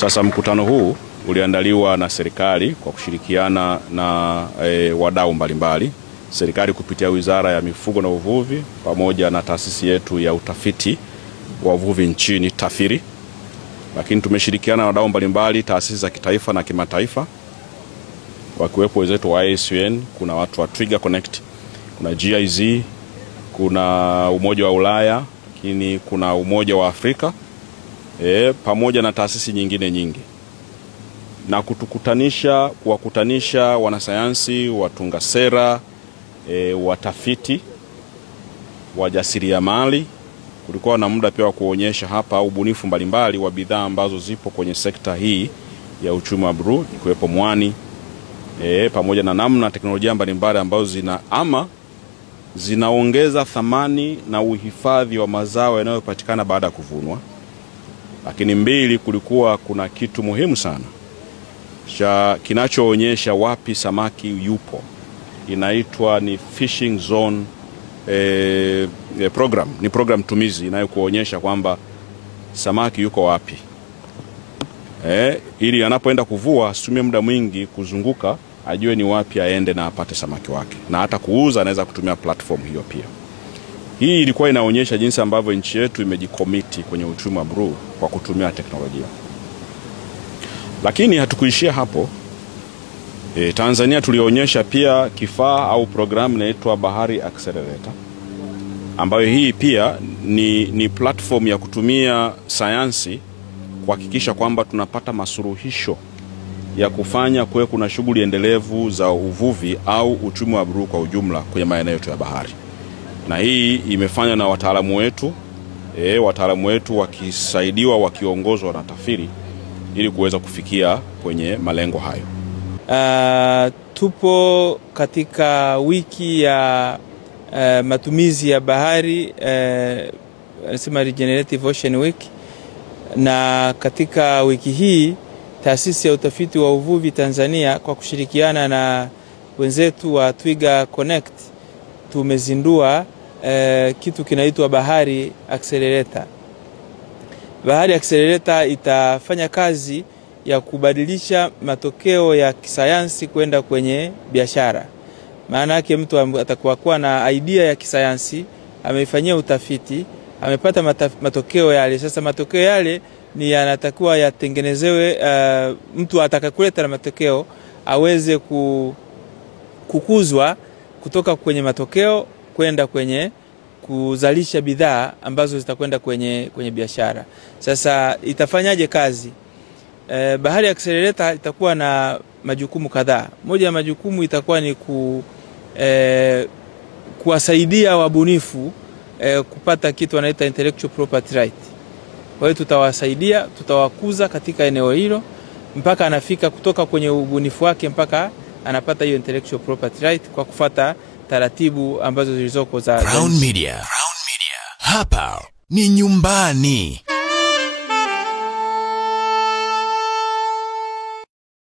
Sasa mkutano huu uliandaliwa na serikali kwa kushirikiana na wadau mbalimbali. Serikali kupitia Wizara ya Mifugo na Uvuvi pamoja na taasisi yetu ya utafiti wa uvuvi nchini TAFIRI. Lakini tumeshirikiana na wadau mbalimbali, taasisi za kitaifa na kimataifa, wakiwepo wenzetu wa ISUN, kuna watu wa Trigger Connect, kuna GIZ, kuna Umoja wa Ulaya, lakini kuna Umoja wa Afrika, pamoja na taasisi nyingine nyingi. Na kuwakutanisha wanasayansi, watunga sera, watafiti, wajasiriamali. Kulikuwa na muda pia wa kuonyesha hapa ubunifu mbalimbali wa bidhaa ambazo zipo kwenye sekta hii ya uchumi wa bluu, ikiwepo mwani, pamoja na namna teknolojia mbalimbali ambazo zinaongeza thamani na uhifadhi wa mazao yanayopatikana baada ya kuvunwa. Lakini mbili, kulikuwa kuna kitu muhimu sana kinachoonyesha wapi samaki yupo. Inaitwa ni Fishing Zone program. Ni program tumizi inayokuonyesha kwamba samaki yuko wapi. Ili anapoenda kuvua asitumie muda mwingi kuzunguka, ajue ni wapi aende na apate samaki wake. Na hata kuuza anaweza kutumia platform hiyo pia. Hii ilikuwa inaonyesha jinsi ambavyo nchi yetu imejikomiti kwenye uchumi wa bluu kwa kutumia teknolojia. Lakini hatukuishia hapo. Tanzania tulionyesha pia kifaa au programu inaitwa Bahari Accelerator, ambayo hii pia ni platform ya kutumia sayansi kuhakikisha kwamba tunapata masuluhisho ya kufanya kuna shughuli endelevu za uvuvi au uchumi wa bluu kwa ujumla kwenye maeneo yetu ya bahari. Na hii imefanywa na wataalamu wetu wakisaidiwa, wakiongozwa na TAFIRI ili kuweza kufikia kwenye malengo hayo. Tupo katika wiki ya matumizi ya bahari, nasema Regenerative Ocean Week, na katika wiki hii taasisi ya utafiti wa uvuvi Tanzania kwa kushirikiana na wenzetu wa Trigger Connect tumezindua kitu kinaitwa Bahari Accelerator. Bahari Accelerator itafanya kazi ya kubadilisha matokeo ya kisayansi kwenda kwenye biashara. Maana yake mtu atakuwa na idea ya kisayansi, ameifanyia utafiti, amepata matokeo yale. Sasa matokeo yale ni yanatakiwa yatengenezewe, mtu atakakuleta na matokeo aweze kukuzwa kutoka kwenye matokeo kwenda kwenye kuzalisha bidhaa ambazo zitakwenda kwenye biashara. Sasa itafanyaje kazi? Bahari Accelerator itakuwa na majukumu kadhaa. Moja ya majukumu itakuwa ni kuwasaidia wabunifu kupata kitu wanaita intellectual property right. Kwa hiyo tutawasaidia, tutawakuza katika eneo hilo mpaka anafika kutoka kwenye ubunifu wake mpaka anapata hiyo intellectual property right kwa kufuata taratibu ambazo zilizoko za Crown Media. Hapa ni nyumbani.